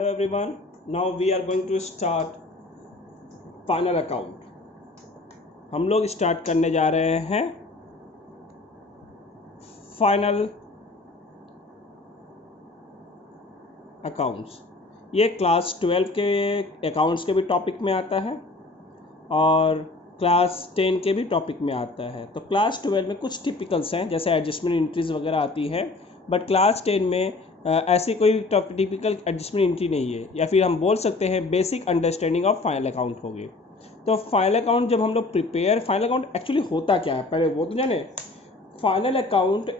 Hello everyone, now we are going to start final account. हम लोग start करने जा रहे हैं फाइनल अकाउंट्स। ये क्लास 12 के अकाउंट्स के भी टॉपिक में आता है और क्लास 10 के भी टॉपिक में आता है। तो क्लास 12 में कुछ टिपिकल्स हैं, जैसे एडजस्टमेंट एंट्रीज वगैरह आती है, बट क्लास 10 में ऐसी कोई टिपिकल एडजस्टमेंट एंट्री नहीं है, या फिर हम बोल सकते हैं basic understanding of final account होगी। तो फाइनल अकाउंट जब हम लोग प्रिपेयर, फाइनल अकाउंट एक्चुअली होता क्या है पहले वो तो जाने। फाइनल अकाउंट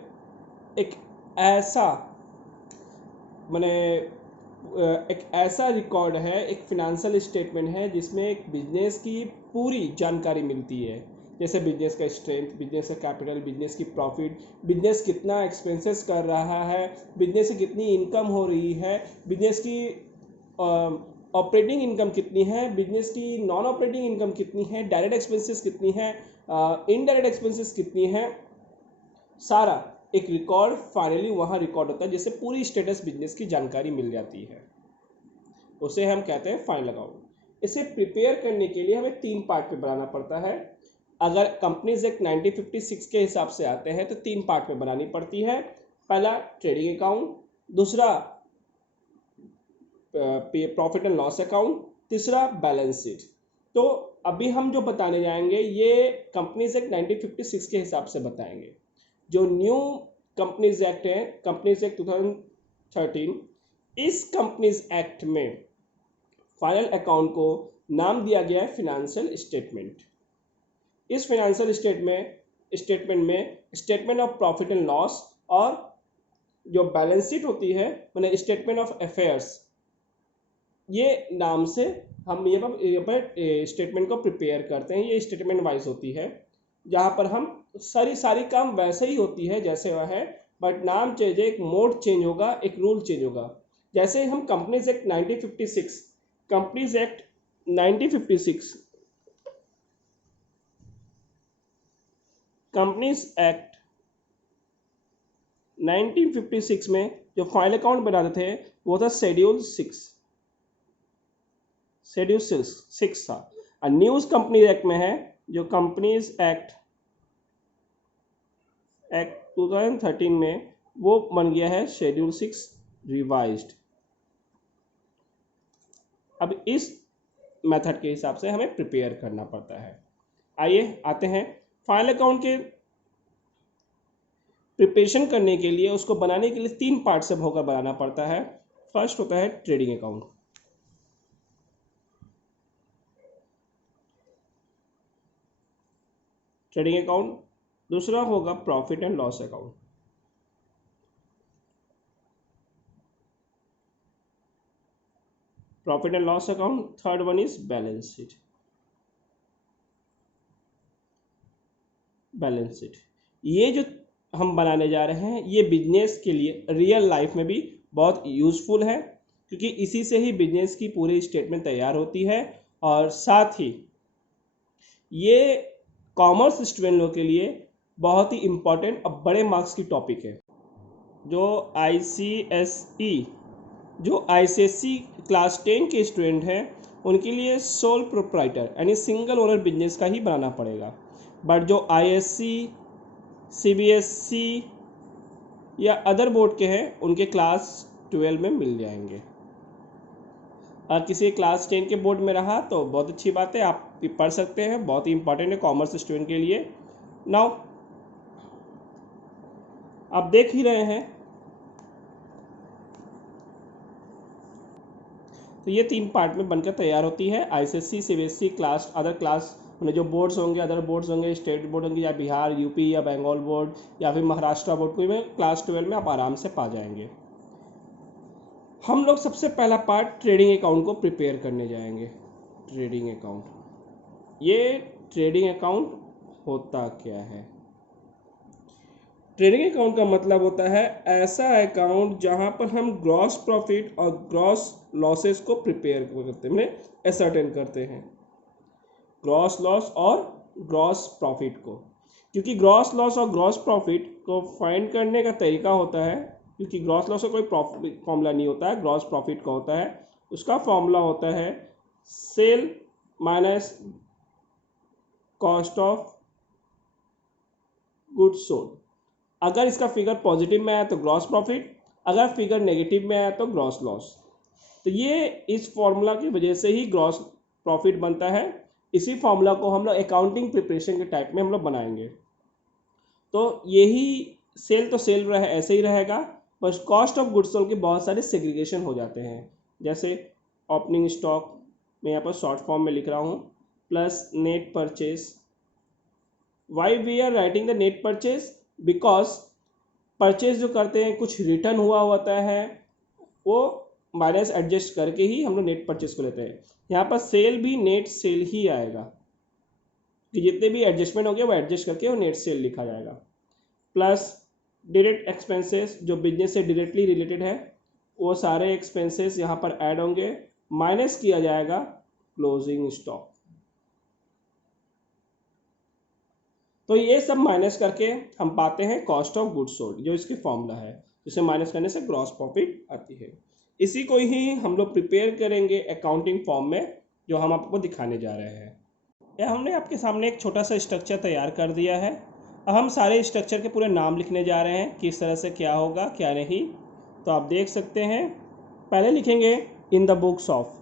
एक ऐसा मैंने एक ऐसा रिकॉर्ड है, एक फिनेंशियल स्टेटमेंट है जिसमें एक बिजनेस की पूरी जानकारी मिलती है, जैसे बिजनेस का स्ट्रेंथ, बिजनेस का कैपिटल, बिजनेस की प्रॉफिट, बिजनेस कितना एक्सपेंसेस कर रहा है, बिजनेस से कितनी इनकम हो रही है, बिजनेस की ऑपरेटिंग इनकम कितनी है, बिजनेस की नॉन ऑपरेटिंग इनकम कितनी है, डायरेक्ट एक्सपेंसेस कितनी है, इनडायरेक्ट एक्सपेंसेस कितनी है, सारा एक रिकॉर्ड फाइनली वहाँ रिकॉर्ड होता है, जिससे पूरी स्टेटस बिजनेस की जानकारी मिल जाती है। उसे हम कहते हैं फाइनल अकाउंट। इसे प्रिपेयर करने के लिए हमें 3 पार्ट में बनाना पड़ता है। अगर कंपनीज एक्ट 1956 के हिसाब से आते हैं तो 3 पार्ट में बनानी पड़ती है। पहला ट्रेडिंग अकाउंट, दूसरा प्रॉफिट एंड लॉस अकाउंट, तीसरा बैलेंस शीट। तो अभी हम जो बताने जाएंगे ये कंपनीज एक्ट 1956 के हिसाब से बताएंगे। जो न्यू कंपनीज एक्ट है, कंपनीज एक्ट 2013, इस कंपनीज एक्ट में फाइनल अकाउंट को नाम दिया गया है फिनेंशियल स्टेटमेंट। इस फिनेंशियल स्टेटमेंट में statement of profit and loss और जो बैलेंस शीट होती है मैंने स्टेटमेंट ऑफ अफेयर्स, ये नाम से हम ये पर स्टेटमेंट को प्रिपेयर करते हैं। ये स्टेटमेंट वाइज होती है, जहाँ पर हम सारी काम वैसे ही होती है जैसे वह है, बट नाम चेंज है, एक मोड चेंज होगा, एक रूल चेंज होगा। जैसे हम companies act 1956, companies act 1956, companies act 1956 में जो फाइनल अकाउंट बनाते थे वो था शेड्यूल 6 था। और न्यूज कंपनी एक्ट में है जो कंपनीज एक्ट 2013 में वो बन गया है शेड्यूल 6 रिवाइज्ड। अब इस मेथड के हिसाब से हमें प्रिपेयर करना पड़ता है। आइए आते हैं फाइनल अकाउंट के प्रिपरेशन करने के लिए। उसको बनाने के लिए 3 पार्ट से होकर बनाना पड़ता है। फर्स्ट होता है ट्रेडिंग अकाउंट, ट्रेडिंग अकाउंट। दूसरा होगा profit and loss account, profit and loss account. Third one is balance sheet, balance sheet. ये जो हम बनाने जा रहे हैं ये बिजनेस के लिए रियल लाइफ में भी बहुत यूज़फुल है, क्योंकि इसी से ही बिजनेस की पूरी स्टेटमेंट तैयार होती है। और साथ ही ये कॉमर्स स्टूडेंट के लिए बहुत ही इम्पोर्टेंट और बड़े मार्क्स की टॉपिक है। जो आईसीएसई क्लास 10 के स्टूडेंट हैं उनके लिए सोल प्रोप्राइटर यानी सिंगल ओनर बिजनेस का ही बनाना पड़ेगा। बट जो आईएससी, सीबीएसई या अदर बोर्ड के हैं उनके क्लास 12 में मिल जाएंगे। और किसी क्लास 10 के बोर्ड में रहा तो बहुत अच्छी बात है, आप भी पढ़ सकते हैं, बहुत ही इंपॉर्टेंट है कॉमर्स स्टूडेंट के लिए। नाउ आप देख ही रहे हैं, तो ये 3 पार्ट में बनकर तैयार होती है। ICSE, CBSE, class other class मतलब जो बोर्ड्स होंगे, अदर बोर्ड्स होंगे, स्टेट बोर्ड होंगे, या बिहार, यूपी या बंगाल बोर्ड या फिर महाराष्ट्र बोर्ड, कोई में क्लास 12 में आप आराम से पा जाएंगे। हम लोग सबसे पहला पार्ट ट्रेडिंग अकाउंट को प्रिपेयर करने जाएंगे। ट्रेडिंग अकाउंट, ये ट्रेडिंग अकाउंट होता क्या है? ट्रेडिंग अकाउंट का मतलब होता है ऐसा अकाउंट जहां पर हम ग्रॉस प्रॉफिट और ग्रॉस लॉसेस को प्रिपेयर करते हैं, असर्टेन करते हैं ग्रॉस लॉस और ग्रॉस प्रॉफिट को। क्योंकि ग्रॉस लॉस और ग्रॉस प्रॉफिट को फाइंड करने का तरीका होता है, क्योंकि ग्रॉस लॉस का कोई फॉर्मूला नहीं होता है, ग्रॉस प्रॉफिट का होता है। उसका फॉर्मूला होता है sale minus cost of goods sold. अगर इसका फिगर पॉजिटिव में आया तो ग्रॉस प्रॉफिट, अगर फिगर नेगेटिव में आया तो ग्रॉस लॉस। तो ये इस फॉर्मूला की वजह से ही ग्रॉस प्रॉफिट बनता है। इसी फॉर्मूला को हम लोग अकाउंटिंग प्रिपरेशन के टाइप में हम लोग बनाएंगे। तो यही सेल तो सेल रहे ऐसे ही रहेगा, बस कॉस्ट ऑफ गुड्स सोल्ड के बहुत सारे सेग्रीगेशन हो जाते हैं। जैसे ओपनिंग स्टॉक मैं यहाँ पर शॉर्ट फॉर्म में लिख रहा हूँ, plus net purchase. Why we are writing the net purchase? Because purchase जो करते हैं कुछ रिटर्न हुआ होता है, वो माइनस एडजस्ट करके ही हम लोग नेट परचेज को लेते हैं। यहाँ पर सेल भी नेट सेल ही आएगा, कि जितने भी एडजस्टमेंट हो गए वो एडजस्ट करके वो नेट सेल लिखा जाएगा। प्लस डायरेक्ट एक्सपेंसेस जो बिजनेस से डायरेक्टली रिलेटेड है, वो सारे एक्सपेंसेस यहाँ पर ऐड होंगे, माइनस किया जाएगा क्लोजिंग स्टॉक। तो ये सब माइनस करके हम पाते हैं कॉस्ट ऑफ गुड्स सोल्ड, जो इसकी फॉर्मूला है, जिसे माइनस करने से ग्रॉस प्रॉफिट आती है। इसी को ही हम लोग प्रिपेयर करेंगे अकाउंटिंग फॉर्म में, जो हम आपको दिखाने जा रहे हैं। यह हमने आपके सामने एक छोटा सा स्ट्रक्चर तैयार कर दिया है। अब हम सारे स्ट्रक्चर के पूरे नाम लिखने जा रहे हैं, किस तरह से क्या होगा क्या नहीं। तो आप देख सकते हैं, पहले लिखेंगे इन the books of.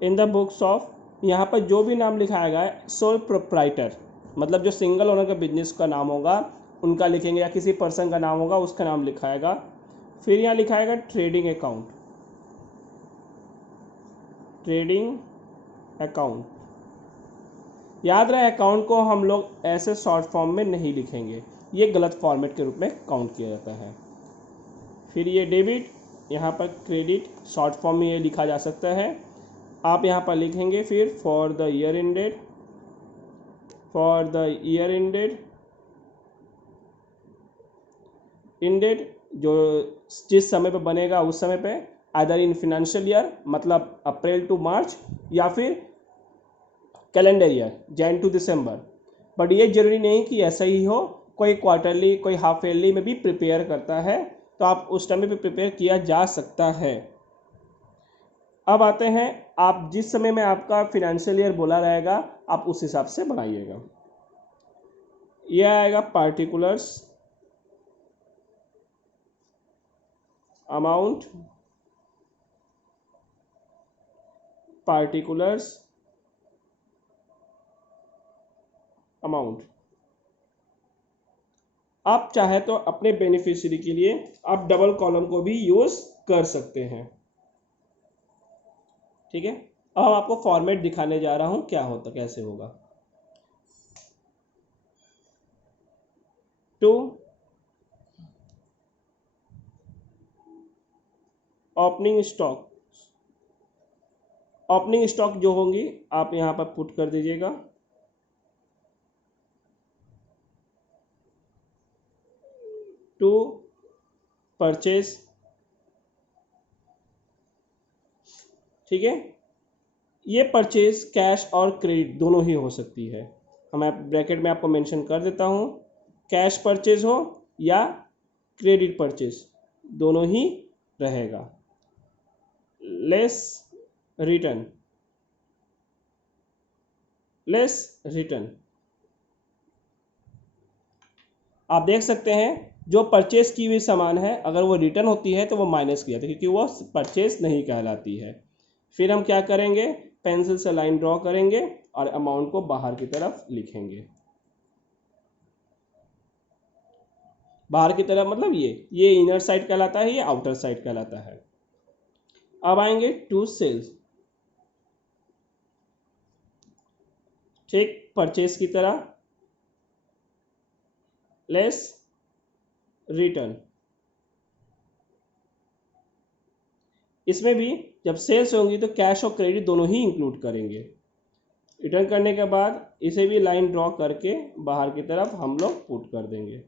In the books of, यहाँ पर जो भी नाम लिखाएगा सोल प्रोप्राइटर, मतलब जो सिंगल ओनर का बिजनेस का नाम होगा उनका लिखेंगे, या किसी पर्सन का नाम होगा उसका नाम लिखाएगा। फिर यहाँ लिखाएगा ट्रेडिंग अकाउंट, ट्रेडिंग अकाउंट। याद रहे अकाउंट को हम लोग ऐसे शॉर्ट फॉर्म में नहीं लिखेंगे, ये गलत फॉर्मेट के रूप में काउंट किया जाता है। फिर ये डेबिट, यहाँ पर क्रेडिट, शॉर्ट फॉर्म में ये लिखा जा सकता है। आप यहाँ पर लिखेंगे फिर for the year ended, for the year ended, ended जो जिस समय पे बनेगा उस समय पे, आइदर इन फिनेंशियल ईयर मतलब अप्रैल टू मार्च, या फिर कैलेंडर ईयर जैन टू दिसंबर। बट ये जरूरी नहीं कि ऐसा ही हो, कोई क्वार्टरली कोई हाफ ईयरली में भी प्रिपेयर करता है, तो आप उस टाइम पे प्रिपेयर किया जा सकता है। अब आते हैं, आप जिस समय में आपका फिनेंशियल ईयर बोला रहेगा आप उस हिसाब से बनाइएगा। यह आएगा पार्टिकुलर्स अमाउंट, पार्टिकुलर्स अमाउंट। आप चाहे तो अपने बेनिफिशियरी के लिए आप डबल कॉलम को भी यूज कर सकते हैं। ठीक है, अब आपको फॉर्मेट दिखाने जा रहा हूं क्या होता कैसे होगा। To opening stock, opening stock जो होंगी आप यहां पर पुट कर दीजिएगा। टू परचेज, ठीक है, ये परचेज कैश और क्रेडिट दोनों ही हो सकती है। मैं ब्रैकेट में आपको मेंशन कर देता हूँ, कैश परचेज हो या क्रेडिट परचेज दोनों ही रहेगा। Less return, less return. आप देख सकते हैं जो परचेज की हुई सामान है अगर वो रिटर्न होती है तो वो माइनस किया जाता है, क्योंकि वो परचेज नहीं कहलाती है। फिर हम क्या करेंगे, पेंसिल से लाइन ड्रॉ करेंगे और अमाउंट को बाहर की तरफ लिखेंगे। बाहर की तरफ मतलब ये इनर साइड कहलाता है, ये आउटर साइड कहलाता है। अब आएंगे टू सेल्स, ठीक परचेज की तरह, लेस रिटर्न। इसमें भी जब सेल्स होंगी तो कैश और क्रेडिट दोनों ही इंक्लूड करेंगे। रिटर्न करने के बाद इसे भी लाइन ड्रॉ करके बाहर की तरफ हम लोग पुट कर देंगे।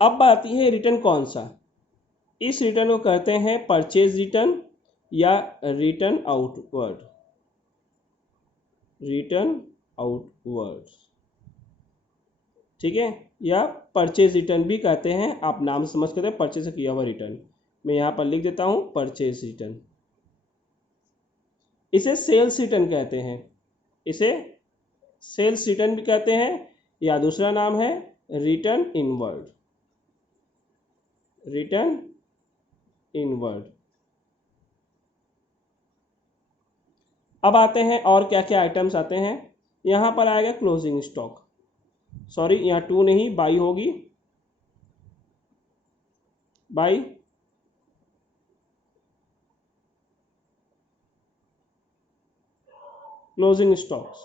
अब आती है रिटर्न कौन सा, इस रिटर्न को कहते हैं परचेज रिटर्न या रिटर्न आउटवर्ड, रिटर्न आउटवर्ड। ठीक है, या परचेज रिटर्न भी कहते हैं, आप नाम समझ कर परचेज किया हुआ रिटर्न। मैं यहाँ पर लिख देता हूँ परचेज रिटर्न। इसे सेल्स रिटर्न कहते हैं, इसे सेल्स रिटर्न भी कहते हैं, या दूसरा नाम है रिटर्न इनवर्ड, रिटर्न इनवर्ड। अब आते हैं और क्या क्या आइटम्स आते हैं। यहाँ पर आएगा क्लोजिंग स्टॉक, सॉरी यहाँ 2 नहीं, बाई होगी, बाई क्लोजिंग स्टॉक्स।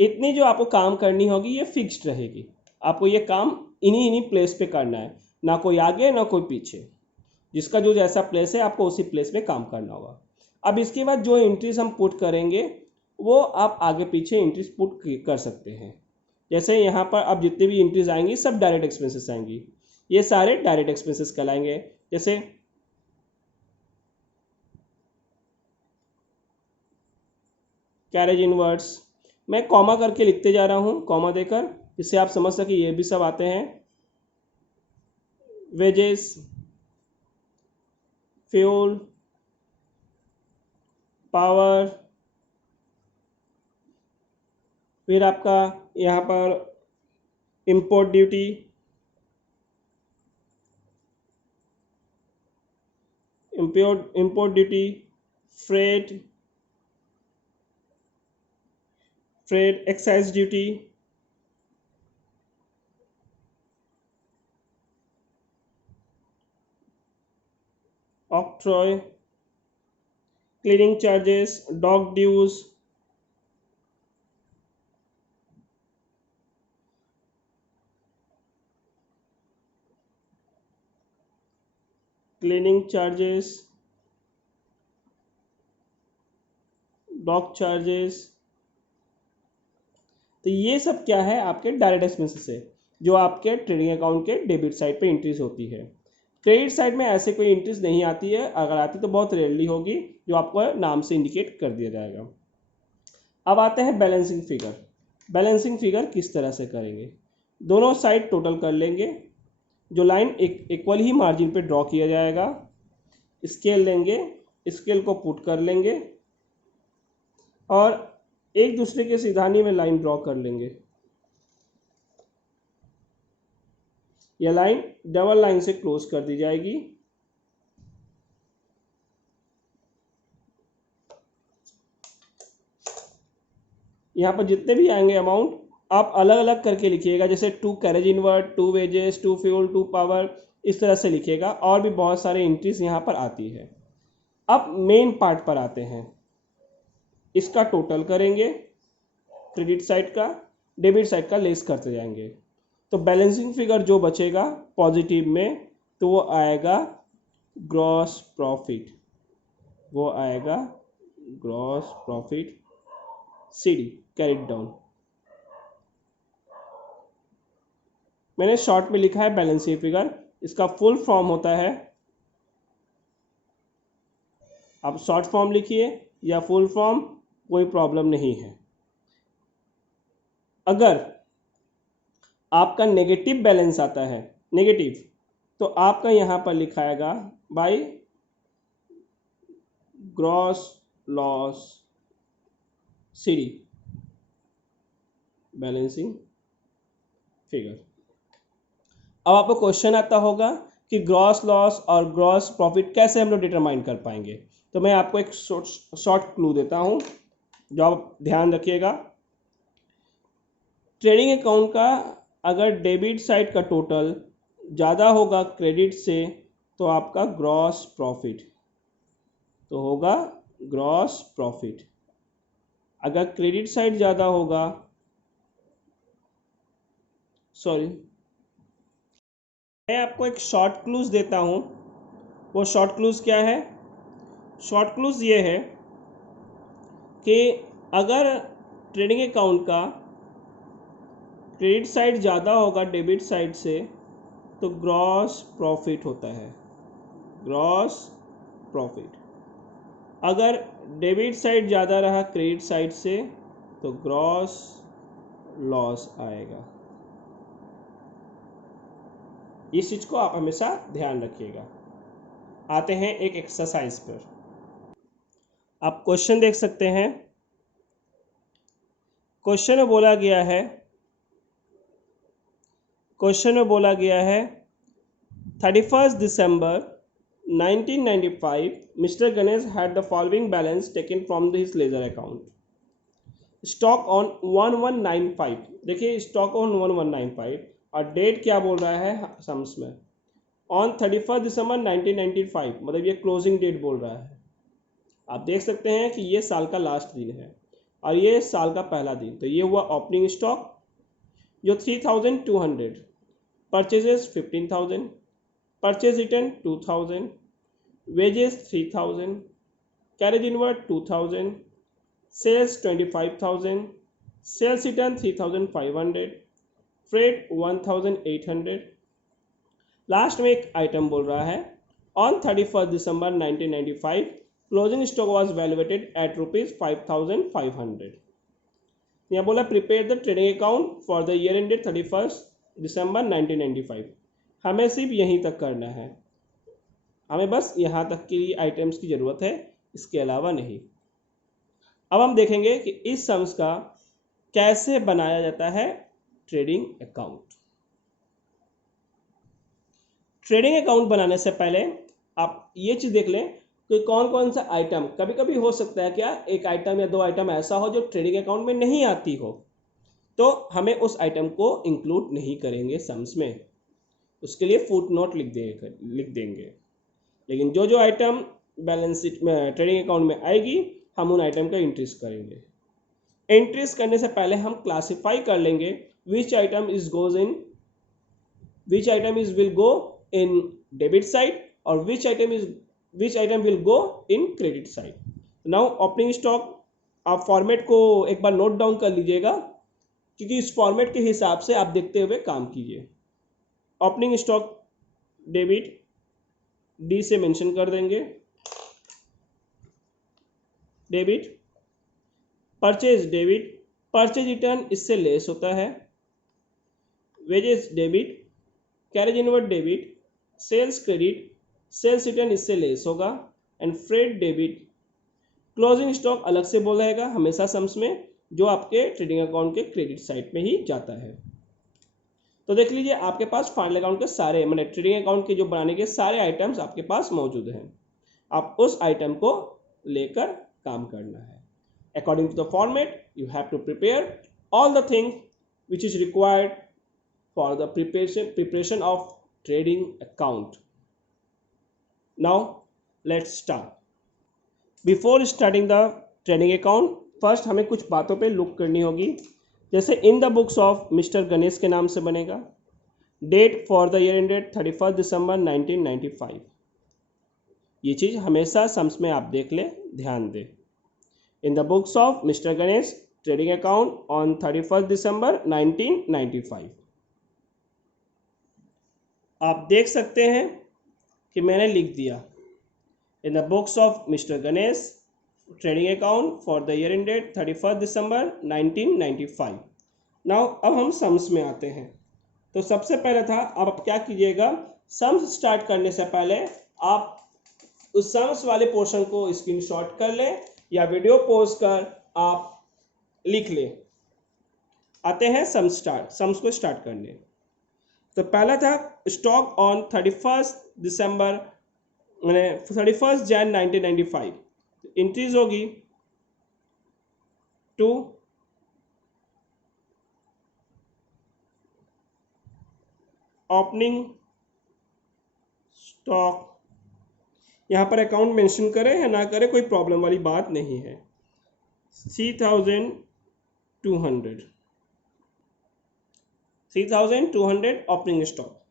इतनी जो आपको काम करनी होगी ये फिक्स्ड रहेगी, आपको ये काम इन्हीं इन्हीं प्लेस पे करना है, ना कोई आगे ना कोई पीछे, जिसका जो जैसा प्लेस है आपको उसी प्लेस पे काम करना होगा। अब इसके बाद जो एंट्रीज हम पुट करेंगे वो आप आगे पीछे एंट्रीज पुट कर सकते हैं। जैसे यहाँ पर अब जितनी भी एंट्रीज आएंगी सब डायरेक्ट एक्सपेंसेस आएंगी, ये सारे डायरेक्ट एक्सपेंसेस कहलाएंगे। जैसे कैरेज इनवर्ड्स, मैं कॉमा करके लिखते जा रहा हूँ, कॉमा देकर, जिससे आप समझ सके ये भी सब आते हैं। वेजेस, फ्यूल, पावर, फिर आपका यहाँ पर import duty, import duty, freight, freight excise duty, octroi, cleaning charges, dock dues, cleaning charges, dock charges. तो ये सब क्या है आपके डायरेक्ट एक्सपेंसेस है, जो आपके ट्रेडिंग अकाउंट के डेबिट साइड पे इंट्रीज होती है। क्रेडिट साइड में ऐसे कोई इंट्रीज नहीं आती है, अगर आती तो बहुत रेयरली होगी, जो आपको नाम से इंडिकेट कर दिया जाएगा। अब आते हैं बैलेंसिंग फिगर। बैलेंसिंग फिगर किस तरह से करेंगे, दोनों साइड टोटल कर लेंगे, जो लाइन इक्वल ही मार्जिन पे ड्रॉ किया जाएगा, स्केल लेंगे, स्केल को पुट कर लेंगे और एक दूसरे के सीधानी में लाइन ड्रॉ कर लेंगे। यह लाइन डबल लाइन से क्लोज कर दी जाएगी। यहाँ पर जितने भी आएंगे अमाउंट आप अलग अलग करके लिखिएगा, जैसे 2 carriage inward, 2 wages, 2 fuel, 2 power, इस तरह से लिखिएगा। और भी बहुत सारे एंट्रीज यहाँ पर आती है। अब मेन पार्ट पर आते हैं, इसका टोटल करेंगे, क्रेडिट साइड का डेबिट साइड का लेस करते जाएंगे। तो बैलेंसिंग फिगर जो बचेगा पॉजिटिव में तो वो आएगा ग्रॉस प्रॉफिट, वो आएगा gross profit CD carried down. मैंने शॉर्ट में लिखा है बैलेंसिंग फिगर, इसका फुल फॉर्म होता है, आप शॉर्ट फॉर्म लिखिए या फुल फॉर्म, कोई प्रॉब्लम नहीं है। अगर आपका नेगेटिव बैलेंस आता है, नेगेटिव, तो आपका यहाँ पर लिखाएगा by gross loss CD balancing figure. अब आपको क्वेश्चन आता होगा कि ग्रॉस लॉस और ग्रॉस प्रॉफिट कैसे हम लोग डिटरमाइन कर पाएंगे। तो मैं आपको एक शॉर्ट क्लू देता हूँ जो आप ध्यान रखिएगा। ट्रेडिंग अकाउंट का अगर डेबिट साइड का टोटल ज़्यादा होगा क्रेडिट से तो आपका ग्रॉस प्रॉफिट तो होगा ग्रॉस प्रॉफिट। अगर क्रेडिट साइड ज़्यादा होगा, सॉरी मैं आपको एक शॉर्ट क्लूज देता हूँ। वो शॉर्ट क्लूज क्या है, शॉर्ट क्लूज ये है कि अगर ट्रेडिंग अकाउंट का क्रेडिट साइड ज़्यादा होगा डेबिट साइड से तो ग्रॉस प्रॉफिट होता है, ग्रॉस प्रॉफिट। अगर डेबिट साइड ज़्यादा रहा क्रेडिट साइड से तो ग्रॉस लॉस आएगा। इस चीज को आप हमेशा ध्यान रखिएगा। आते हैं एक एक्सरसाइज पर। आप क्वेश्चन देख सकते हैं। क्वेश्चन में बोला गया है 31st December 1995 Mr. Ganesh had the following balance taken from his ledger account. Stock on 1195, देखिए स्टॉक ऑन 1195 और डेट क्या बोल रहा है सम्स में, ऑन 31st December 1995, मतलब ये क्लोजिंग डेट बोल रहा है। आप देख सकते हैं कि ये साल का लास्ट दिन है और ये साल का पहला दिन, तो ये हुआ ओपनिंग स्टॉक जो 3200, purchases 15,000, purchase return 2000, wages 3000, carriage inward 2000, sales 25,000, sales return 3,500, freight 1,800। Last में एक आइटम बोल रहा है on 31st December 1995 closing stock was valuated at ₹5,500। यहाँ बोला prepare the trading account for the year ended 31st December 1995। हमें सिर्फ यहीं तक करना है, हमें बस यहाँ तक के लिए आइटम्स की ज़रूरत है, इसके अलावा नहीं। अब हम देखेंगे कि इस सम्स का कैसे बनाया जाता है ट्रेडिंग अकाउंट। ट्रेडिंग अकाउंट बनाने से पहले आप ये चीज़ देख लें कि कौन कौन सा आइटम, कभी कभी हो सकता है क्या एक आइटम या दो आइटम ऐसा हो जो ट्रेडिंग अकाउंट में नहीं आती हो, तो हमें उस आइटम को इंक्लूड नहीं करेंगे सम्स में, उसके लिए फुट नोट लिख देंगे। लेकिन जो आइटम बैलेंस शीट में ट्रेडिंग अकाउंट में आएगी हम उन आइटम का इंट्रीज करेंगे। इंट्रीज करने से पहले हम क्लासिफाई कर लेंगे which item will go in debit side और which item will go in credit side. Now opening stock, आप फॉर्मेट को एक बार नोट डाउन कर लीजिएगा क्योंकि इस फॉर्मेट के हिसाब से आप देखते हुए काम कीजिए। ओपनिंग स्टॉक डेबिट डी से मेंशन कर देंगे, debit, purchase debit, purchase return इससे लेस होता है, wages debit, carriage inward debit, sales credit, sales return इससे लेस होगा and freight debit. Closing stock अलग से बोलेगा हमेशा सम्स में, जो आपके ट्रेडिंग अकाउंट के क्रेडिट साइड में ही जाता है। तो देख लीजिए आपके पास फाइनल अकाउंट के सारे, मैंने ट्रेडिंग अकाउंट के जो बनाने के सारे आइटम्स आपके पास मौजूद हैं। आप उस आइटम को लेकर काम करना है। According to the format you have to prepare all the thing which is required for the preparation of trading account. Now let's start. Before starting the trading account first हमें कुछ बातों पे लुक करनी होगी। जैसे in the books of mister Ganesh के नाम से बनेगा, date for the year ended 31st December 1995। ये चीज़ हमेशा सम्स में आप देख लें, ध्यान दें। इन the books of mister Ganesh trading account on 31st December 1995। आप देख सकते हैं कि मैंने लिख दिया इन the books of mister Ganesh trading account for the year ended 31st December 1995। Now अब हम सम्स में आते हैं। तो सबसे पहले था, आप क्या कीजिएगा, सम्स स्टार्ट करने से पहले आप उस सम्स वाले पोर्शन को स्क्रीनशॉट कर लें या वीडियो पॉज कर आप लिख लें। आते हैं सम्स को स्टार्ट करने। तो पहला था स्टॉक ऑन 31st December, मैंने 31st Jan 1995। इंट्रीज होगी 2, ओपनिंग स्टॉक, यहाँ पर अकाउंट मेंशन करें या ना करें कोई प्रॉब्लम वाली बात नहीं है, 3,200 opening stock.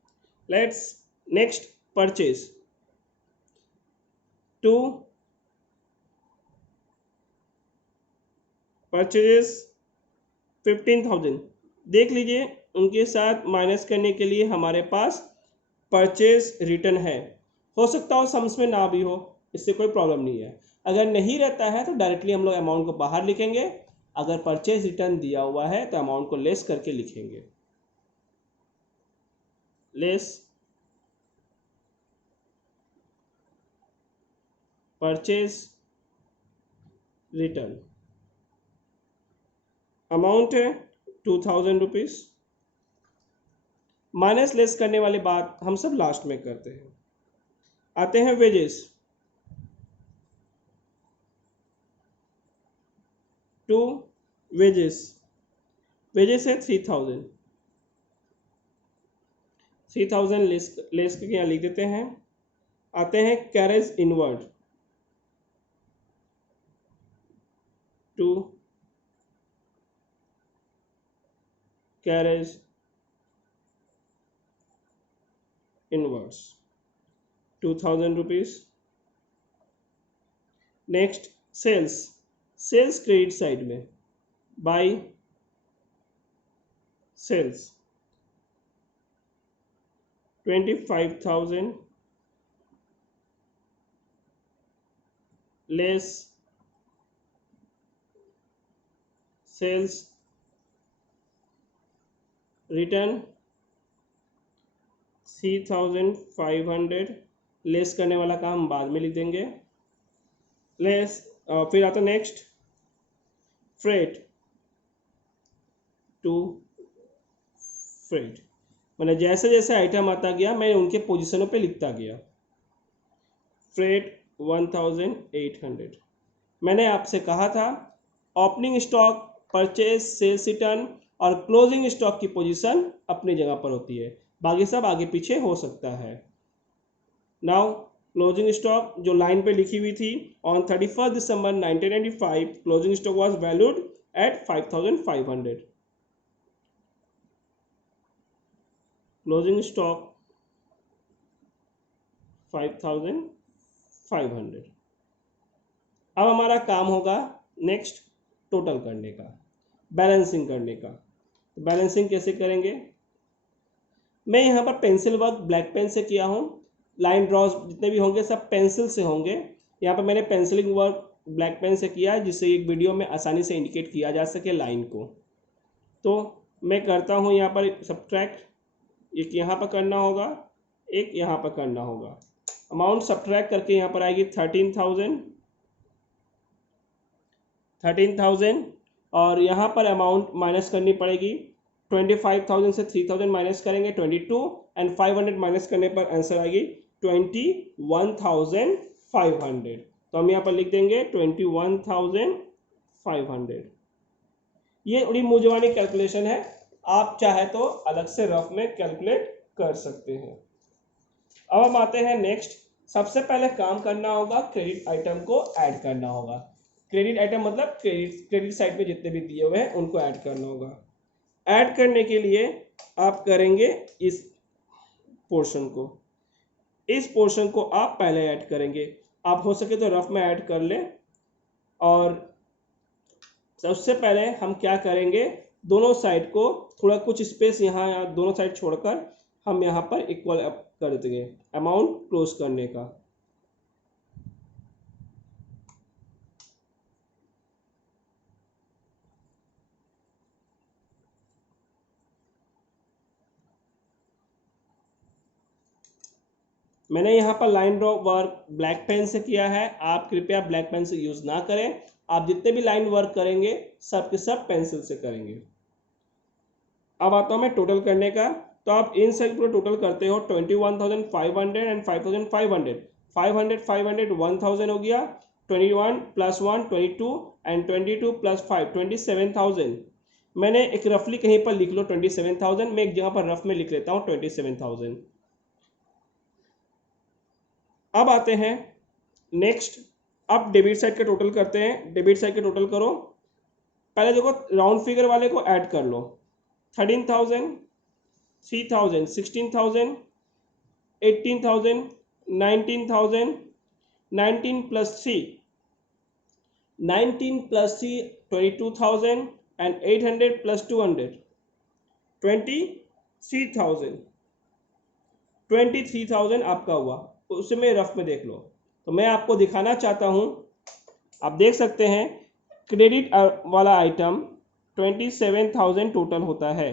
Let's next purchase 2, purchases 15,000। देख लीजिए उनके साथ माइनस करने के लिए हमारे पास परचेज रिटर्न है, हो सकता हो सम्स में ना भी हो, इससे कोई प्रॉब्लम नहीं है। अगर नहीं रहता है तो डायरेक्टली हम लोग अमाउंट को बाहर लिखेंगे अगर परचेज रिटर्न दिया हुआ है तो अमाउंट को लेस करके लिखेंगे, लेस परचेज रिटर्न, अमाउंट है 2000 रुपीज़, माइनस लेस करने वाली बात हम सब लास्ट में करते हैं। आते हैं वेजेस, टू वेजेस, वेजेस है 3000, 3000 लेस करके यहाँ लिख देते हैं। आते हैं carriage inward, to carriage inwards 2000 rupees. Next sales, sales credit side में by sales 25,000 less sales return 3,500, less करने वाला काम बाद में लिख देंगे, लेस। फिर आता नेक्स्ट फ्रेट, टू फ्रेट, मैंने जैसे जैसे आइटम आता गया मैं उनके पोजीशनों पे लिखता गया। फ्रेट 1800, मैंने आपसे कहा था opening stock, purchase, sales return और क्लोजिंग स्टॉक की पोजीशन अपनी जगह पर होती है, बाकी सब आगे पीछे हो सकता है। नाउ क्लोजिंग स्टॉक जो लाइन पे लिखी हुई थी, on 31 December 1995 closing stock was valued at 5500, closing stock 5500। अब हमारा काम होगा नेक्स्ट टोटल करने का, बैलेंसिंग करने का। तो बैलेंसिंग कैसे करेंगे, मैं यहाँ पर पेंसिल वर्क ब्लैक पेन से किया हूँ, लाइन ड्रॉज जितने भी होंगे सब पेंसिल से होंगे। यहाँ पर मैंने पेंसिलिंग वर्क ब्लैक पेन से किया है जिससे एक वीडियो में आसानी से इंडिकेट किया जा सके लाइन को। तो मैं करता हूँ यहाँ पर सब्ट्रैक्ट, एक यहाँ पर करना होगा, एक यहाँ पर करना होगा। अमाउंट सब्ट्रैक्ट करके यहाँ पर आएगी 13,000 और यहाँ पर अमाउंट माइनस करनी पड़ेगी। 25,000 से 3,000 माइनस करेंगे 22 एंड 500 माइनस करने पर आंसर आएगी 21,500। तो हम यहाँ पर लिख देंगे 21,500। ये बड़ी मुझवानी कैलकुलेशन है, आप चाहे तो अलग से रफ में कैलकुलेट कर सकते हैं। अब हम आते हैं नेक्स्ट, सबसे पहले काम करना होगा क्रेडिट आइटम को ऐड करना होगा। क्रेडिट आइटम मतलब क्रेडिट साइड पे जितने भी दिए हुए हैं उनको ऐड करना होगा। ऐड करने के लिए आप करेंगे इस पोर्शन को, इस पोर्शन को आप पहले ऐड करेंगे। आप हो सके तो रफ में ऐड कर लें। और सबसे पहले हम क्या करेंगे, दोनों साइड को थोड़ा कुछ स्पेस यहाँ दोनों साइड छोड़कर हम यहाँ पर इक्वल कर देंगे अमाउंट क्लोज करने का। मैंने यहाँ पर line draw work black pen से किया है, आप कृपया ब्लैक पेन से यूज ना करें। आप जितने भी लाइन वर्क करेंगे सब के सब पेंसिल से करेंगे। अब आता हूँ मैं टोटल करने का। तो आप इन साइड पूरा टोटल करते हो 21,500 एंड 5,500, 500 500 1,000 हो गया, 21 + 1 22 एंड 22 + 5 27,000। मैंने एक रफली कहीं पर लिख लो 27,000, मैं एक जगह पर रफ में लिख लेता हूँ 27,000। अब आते हैं नेक्स्ट, अब डेबिट साइड का टोटल करते हैं। डेबिट साइड का टोटल करो, पहले देखो राउंड फिगर वाले को ऐड कर लो। 13,000 3,000 16,000 18,000 19,000 19 + 3 19 + 3 22,000 एंड 800 + 200 23,000। 23,000 आपका हुआ, उसे मैं रफ में देख लो। तो मैं आपको दिखाना चाहता हूं, आप देख सकते हैं क्रेडिट वाला आइटम 27,000 टोटल होता है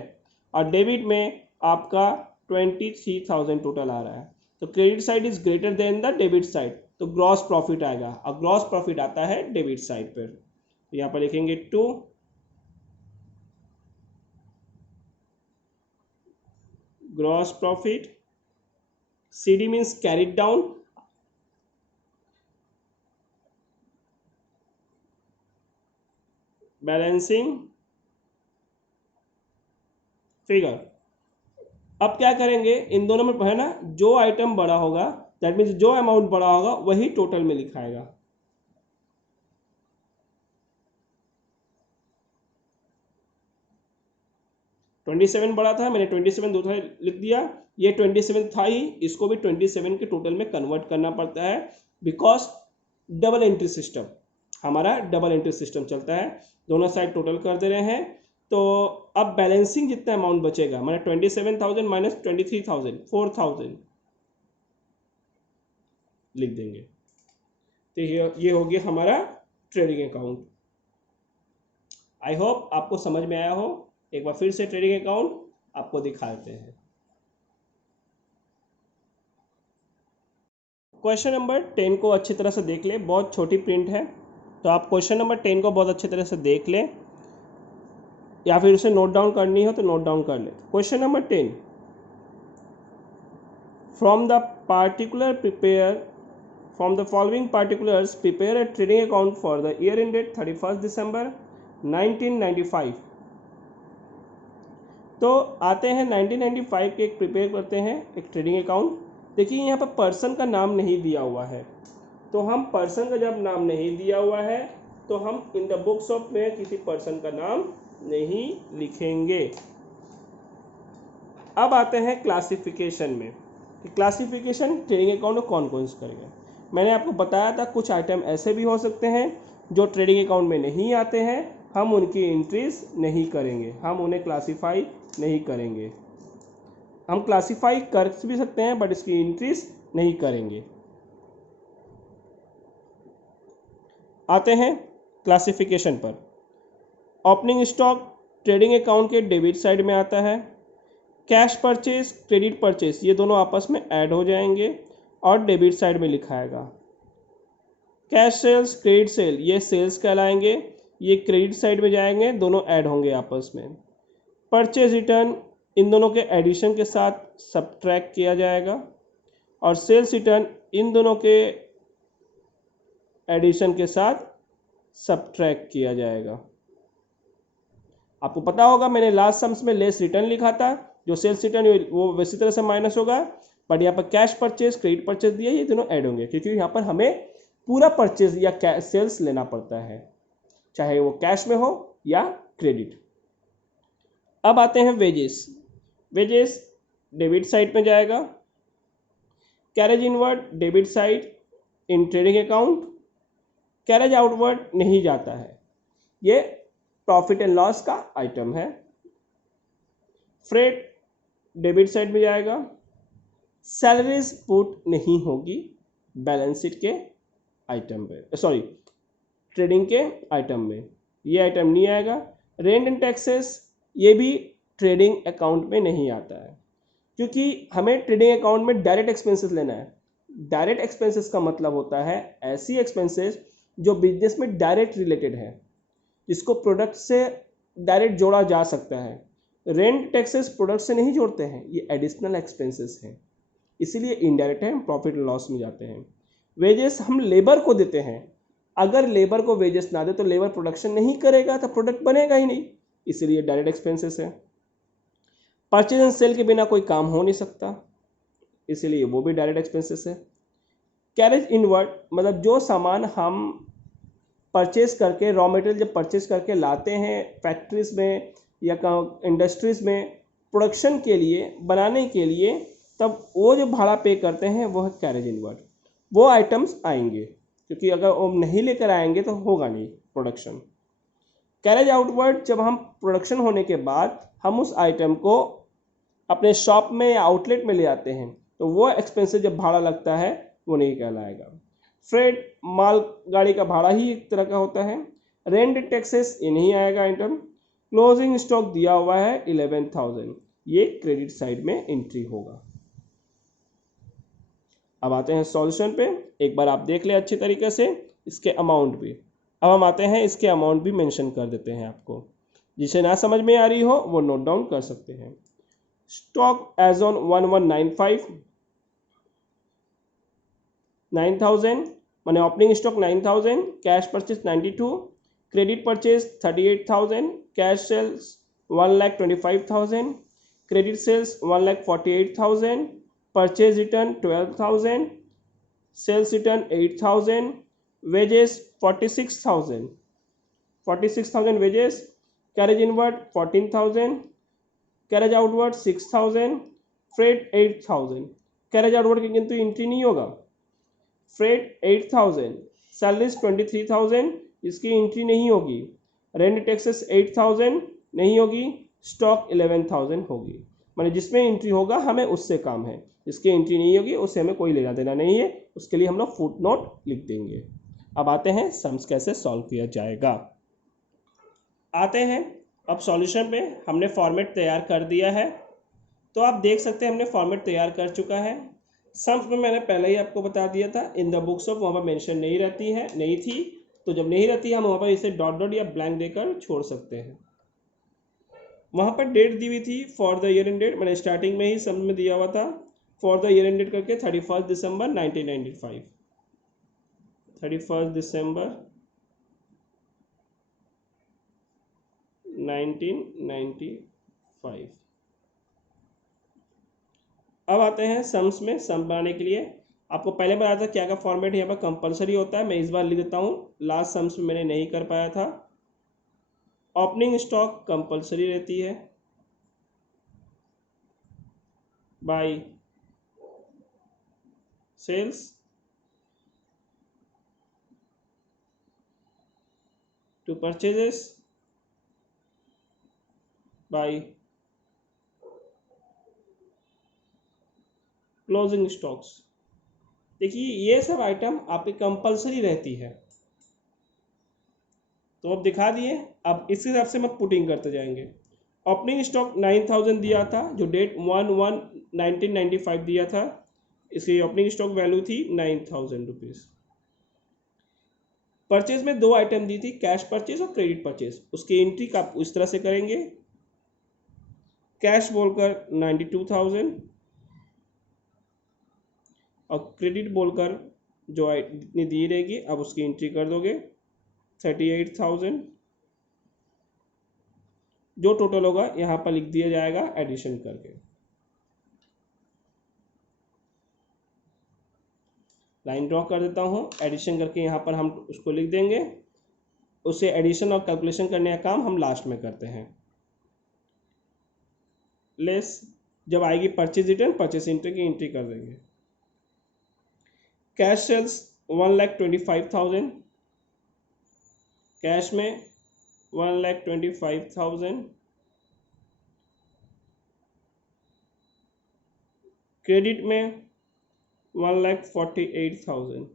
और डेबिट में आपका 23,000 टोटल आ रहा है, तो credit side is greater than the debit side, तो ग्रॉस प्रॉफिट आएगा और ग्रॉस प्रॉफिट आता है डेबिट साइड पर। तो यहाँ पर लिखेंगे 2 gross profit, CD means carried down, balancing figure. अब क्या करेंगे, इन दोनों में है ना, जो आइटम बड़ा होगा दैट मीन्स जो अमाउंट बड़ा होगा वही टोटल में लिखाएगा। ट्वेंटी 27 बड़ा था, मैंने 27 दूसरा लिख दिया, ये 27 था ही, इसको भी 27 के टोटल में कन्वर्ट करना पड़ता है बिकॉज डबल एंट्री सिस्टम, हमारा डबल एंट्री सिस्टम चलता है, दोनों साइड टोटल कर दे रहे हैं। तो अब बैलेंसिंग जितना अमाउंट बचेगा, मैंने 27,000 माइनस 23,000 4,000 लिख देंगे। तो ये हो गया हमारा ट्रेडिंग अकाउंट। आई होप आपको समझ में आया हो। एक बार फिर से ट्रेडिंग अकाउंट आपको दिखाते हैं। क्वेश्चन नंबर 10 को अच्छी तरह से देख ले, बहुत छोटी प्रिंट है, तो आप क्वेश्चन नंबर 10 को बहुत अच्छी तरह से देख लें, या फिर उसे नोट डाउन करनी हो तो नोट डाउन कर ले। Question number 10, from the particular prepare from the following particulars prepare a trading account for the year ended 31 दिसंबर 1995। तो आते हैं 1995 के, एक प्रिपेयर करते हैं एक ट्रेडिंग अकाउंट। देखिए यहाँ पर पर्सन का नाम नहीं दिया हुआ है, तो हम पर्सन का जब नाम नहीं दिया हुआ है तो हम इन द बुक्स ऑफ में किसी पर्सन का नाम नहीं लिखेंगे। अब आते हैं क्लासिफिकेशन में, कि क्लासिफिकेशन ट्रेडिंग अकाउंट में कौन कौन से करेगा। मैंने आपको बताया था कुछ आइटम ऐसे भी हो सकते हैं जो ट्रेडिंग अकाउंट में नहीं आते हैं, हम उनकी एंट्रीज नहीं करेंगे, हम उन्हें क्लासीफाई नहीं करेंगे। हम क्लासीफाई कर भी सकते हैं बट इसकी एंट्रीज नहीं करेंगे। आते हैं क्लासिफिकेशन पर। ओपनिंग स्टॉक ट्रेडिंग अकाउंट के डेबिट साइड में आता है। कैश परचेज, क्रेडिट परचेज, ये दोनों आपस में ऐड हो जाएंगे और डेबिट साइड में लिखाएगा। कैश सेल्स, क्रेडिट सेल, ये सेल्स कहलाएंगे, ये क्रेडिट साइड में जाएंगे, दोनों ऐड होंगे आपस में। परचेज रिटर्न, इन दोनों के एडिशन के साथ सब्ट्रैक्ट किया जाएगा, और सेल्स रिटर्न इन दोनों के एडिशन के साथ सब्ट्रैक्ट किया जाएगा। आपको पता होगा मैंने लास्ट सम्स में लेस रिटर्न लिखा था, जो सेल्स रिटर्न वो वैसी तरह से माइनस होगा, बट यहाँ पर कैश परचेज, क्रेडिट परचेज दिया, ये दोनों ऐड होंगे क्योंकि यहाँ पर हमें पूरा परचेज या सेल्स लेना पड़ता है, चाहे वो कैश में हो या क्रेडिट। अब आते हैं वेजेस। वेजेस डेबिट साइड में जाएगा। Carriage inward debit side in trading account, carriage outward नहीं जाता है, ये प्रॉफिट एंड लॉस का आइटम है। फ्रेट डेबिट साइड में जाएगा। सैलरीज पुट नहीं होगी बैलेंस शीट के आइटम पे, सॉरी ट्रेडिंग के आइटम में, ये आइटम नहीं आएगा। रेंट एंड टैक्सेस, ये भी ट्रेडिंग अकाउंट में नहीं आता है क्योंकि हमें ट्रेडिंग अकाउंट में डायरेक्ट एक्सपेंसेस लेना है। डायरेक्ट एक्सपेंसेस का मतलब होता है ऐसी एक्सपेंसेस जो बिजनेस में डायरेक्ट रिलेटेड है, जिसको प्रोडक्ट से डायरेक्ट जोड़ा जा सकता है। रेंट टैक्सेस प्रोडक्ट से नहीं जोड़ते हैं, ये एडिशनल एक्सपेंसेस हैं, इसीलिए इनडायरेक्ट है, प्रॉफिट लॉस में जाते हैं। वेजेस हम लेबर को देते हैं, अगर लेबर को वेजेस ना दे तो लेबर प्रोडक्शन नहीं करेगा तो प्रोडक्ट बनेगा ही नहीं, इसीलिए डायरेक्ट एक्सपेंसेस है। परचेज एंड सेल के बिना कोई काम हो नहीं सकता, इसीलिए वो भी डायरेक्ट एक्सपेंसेस है। कैरेज इनवर्ड मतलब जो सामान हम परचेज करके, रॉ मटेरियल जब परचेज करके लाते हैं फैक्ट्रीज में या इंडस्ट्रीज में प्रोडक्शन के लिए, बनाने के लिए, तब वो जो भाड़ा पे करते हैं वो है कैरेज इनवर्ड। वो आइटम्स आएंगे क्योंकि अगर वो नहीं लेकर आएंगे तो होगा नहीं प्रोडक्शन। कैरेज आउटवर्ड, जब हम प्रोडक्शन होने के बाद हम उस आइटम को अपने शॉप में या आउटलेट में ले आते हैं तो वो एक्सपेंसिव जब भाड़ा लगता है वो नहीं कहलाएगा। फ्रेट माल गाड़ी का भाड़ा ही एक तरह का होता है। रेंट टैक्सेस ये नहीं आएगा आइटम। क्लोजिंग स्टॉक दिया हुआ है 11,000, ये क्रेडिट साइड में एंट्री होगा। अब आते हैं सॉल्यूशन पे, एक बार आप देख ले अच्छी तरीके से इसके अमाउंट भी। अब हम आते हैं इसके अमाउंट भी मेंशन कर देते हैं आपको, जिसे ना समझ में आ रही हो वो नोट डाउन कर सकते हैं। स्टॉक एज ऑन 1195 9,000 माने opening stock 9,000, cash purchase 92, credit purchase 38,000, cash sales 1,25,000, credit sales 1,48,000, purchase return 12,000, sales return 8,000, wages 46,000, 46,000 wages, carriage inward 14,000, carriage outward 6,000, freight 8,000। Carriage outward की किंतु एंट्री नहीं होगा। फ्रेट 8,000, सैलरीज 23,000, इसकी entry नहीं होगी। रेंट टैक्सेस 8,000 नहीं होगी। स्टॉक 11,000 होगी। माने जिसमें एंट्री होगा हमें उससे काम है, जिसकी एंट्री नहीं होगी उससे हमें कोई लेना देना नहीं है, उसके लिए हम लोग फुट नोट लिख देंगे। अब आते हैं सम्स कैसे सॉल्व किया जाएगा। आते हैं अब सॉल्यूशन पे। हमने फॉर्मेट तैयार कर दिया है, तो आप देख सकते हैं हमने फॉर्मेट तैयार कर चुका है। सम्स में मैंने पहले ही आपको बता दिया था, इन द बुक्स ऑफ वहाँ पर मेंशन नहीं रहती है, नहीं थी, तो जब नहीं रहती है हम वहाँ पर इसे डॉट डॉट या ब्लैंक देकर छोड़ सकते हैं। वहाँ पर डेट दी हुई थी for the year end date, मैंने स्टार्टिंग में ही सम में दिया हुआ था for the year end date करके 31 दिसंबर 1995, 31 दिसंबर 1995। अब आते हैं सम्स में। सम बनाने के लिए आपको पहले बताया था क्या का फॉर्मेट यहाँ पर कंपलसरी होता है, मैं इस बार लिख देता हूँ, लास्ट सम्स में मैंने नहीं कर पाया था। ओपनिंग स्टॉक कंपलसरी रहती है by sales to purchases by closing stocks. देखिए ये सब आइटम आपकी कंपलसरी रहती है, तो अब दिखा दिए। अब इस हिसाब से हम पुटिंग करते जाएंगे। ओपनिंग स्टॉक 9,000 दिया था, जो डेट 1/1/1995 दिया था, इसकी ओपनिंग स्टॉक वैल्यू थी 9,000 रुपीज़। परचेज में दो आइटम दी थी, कैश परचेज और क्रेडिट परचेज, उसकी एंट्री का आप इस तरह से करेंगे, कैश बोलकर 92,000 और क्रेडिट बोलकर जो जितनी दी रहेगी अब उसकी एंट्री कर दोगे 38,000, जो टोटल होगा यहाँ पर लिख दिया जाएगा एडिशन करके। लाइन ड्रॉ कर देता हूँ, एडिशन करके यहाँ पर हम उसको लिख देंगे। उसे एडिशन और कैलकुलेशन करने का काम हम लास्ट में करते हैं। लेस जब आएगी परचेज रिटर्न, परचेज एंट्री की एंट्री कर देंगे। कैश सेल्स 1,25,000, कैश में 1,25,000, क्रेडिट में 1,48,000।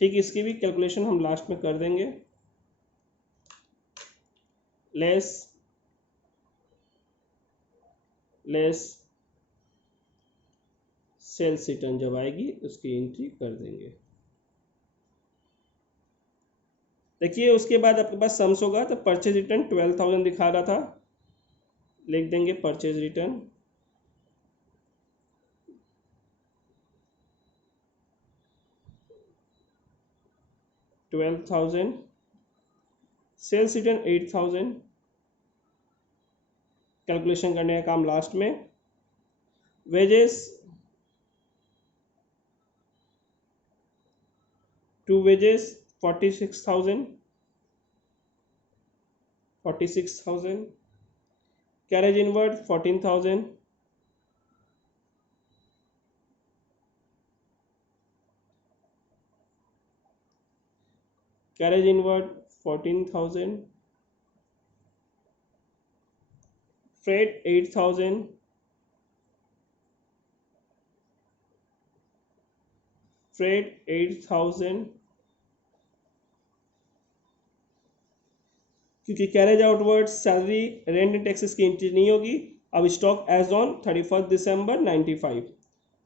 ठीक, इसकी भी कैलकुलेशन हम लास्ट में कर देंगे। लेस सेल्स रिटर्न जब आएगी उसकी एंट्री कर देंगे। देखिए उसके बाद आपके पास सम्स होगा, तो परचेज रिटर्न 12,000 दिखा रहा था, लिख देंगे purchase return 12,000, sales return 8,000, calculation करने का काम लास्ट में। Wages to wages 46,000, carriage inward 14,000, carriage inward 14,000, freight 8,000, freight 8,000, क्योंकि carriage outward salary rent and taxes की एंट्री नहीं होगी। अब स्टॉक एज ऑन 31 दिसंबर 95,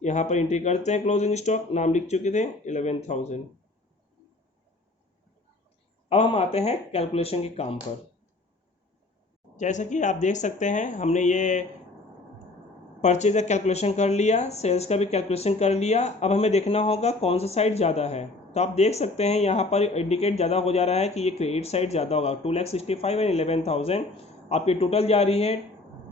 यहाँ पर एंट्री करते हैं। क्लोजिंग स्टॉक नाम लिख चुके थे 11,000। अब हम आते हैं कैलकुलेशन के काम पर। जैसा कि आप देख सकते हैं हमने ये परचेज का कैलकुलेशन कर लिया, सेल्स का भी कैलकुलेशन कर लिया। अब हमें देखना होगा कौन सा साइड ज़्यादा है। तो आप देख सकते हैं यहाँ पर इंडिकेट ज़्यादा हो जा रहा है कि ये क्रेडिट साइड ज़्यादा होगा। 2,65,000 एंड 11,000 आपकी टोटल जा रही है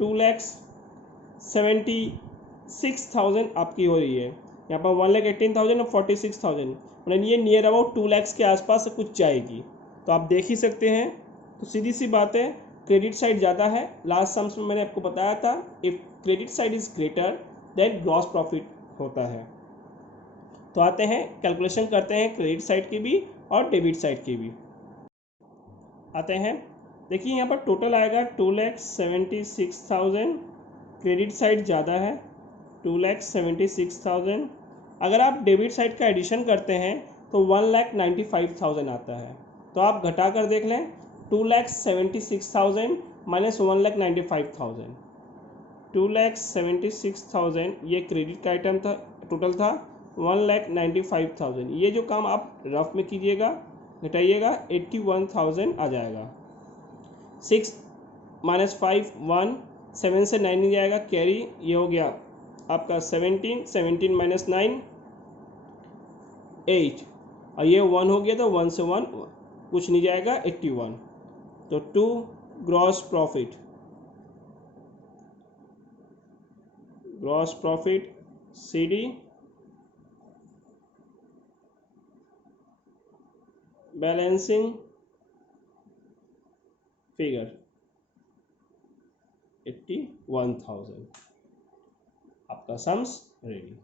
2,76,000 आपकी हो रही है। यहाँ पर 1,18,000 और 46,000, मतलब ये नियर अबाउट 2 लाख के आसपास से कुछ जाएगी। तो आप देख ही सकते हैं। तो सीधी सी बात है, क्रेडिट साइड ज़्यादा है। लास्ट सम्स में मैंने आपको बताया था, if credit side is greater than gross profit होता है। तो आते हैं कैलकुलेशन करते हैं क्रेडिट साइड की भी और डेबिट साइड की भी। आते हैं, देखिए यहाँ पर टोटल आएगा 2,76,000। क्रेडिट साइड ज़्यादा है 2,76,000। अगर आप डेबिट साइड का एडिशन करते हैं तो 1,95,000 आता है। तो आप घटा कर देख लें, 2,76,000 माइनस 1,95,000। 2,76,000 ये क्रेडिट का आइटम था, टोटल था 1,95,000। ये जो काम आप रफ में कीजिएगा, घटाइएगा 81,000 आ जाएगा। 6 माइनस 5 1, 7 से 9 नहीं जाएगा, कैरी ये हो गया आपका 17, 17 माइनस 9 8, और ये 1 हो गया, तो 1 से 1 कुछ नहीं जाएगा 81। तो 2 gross profit CD balancing figure 81,000। आपका सम्स रेडी।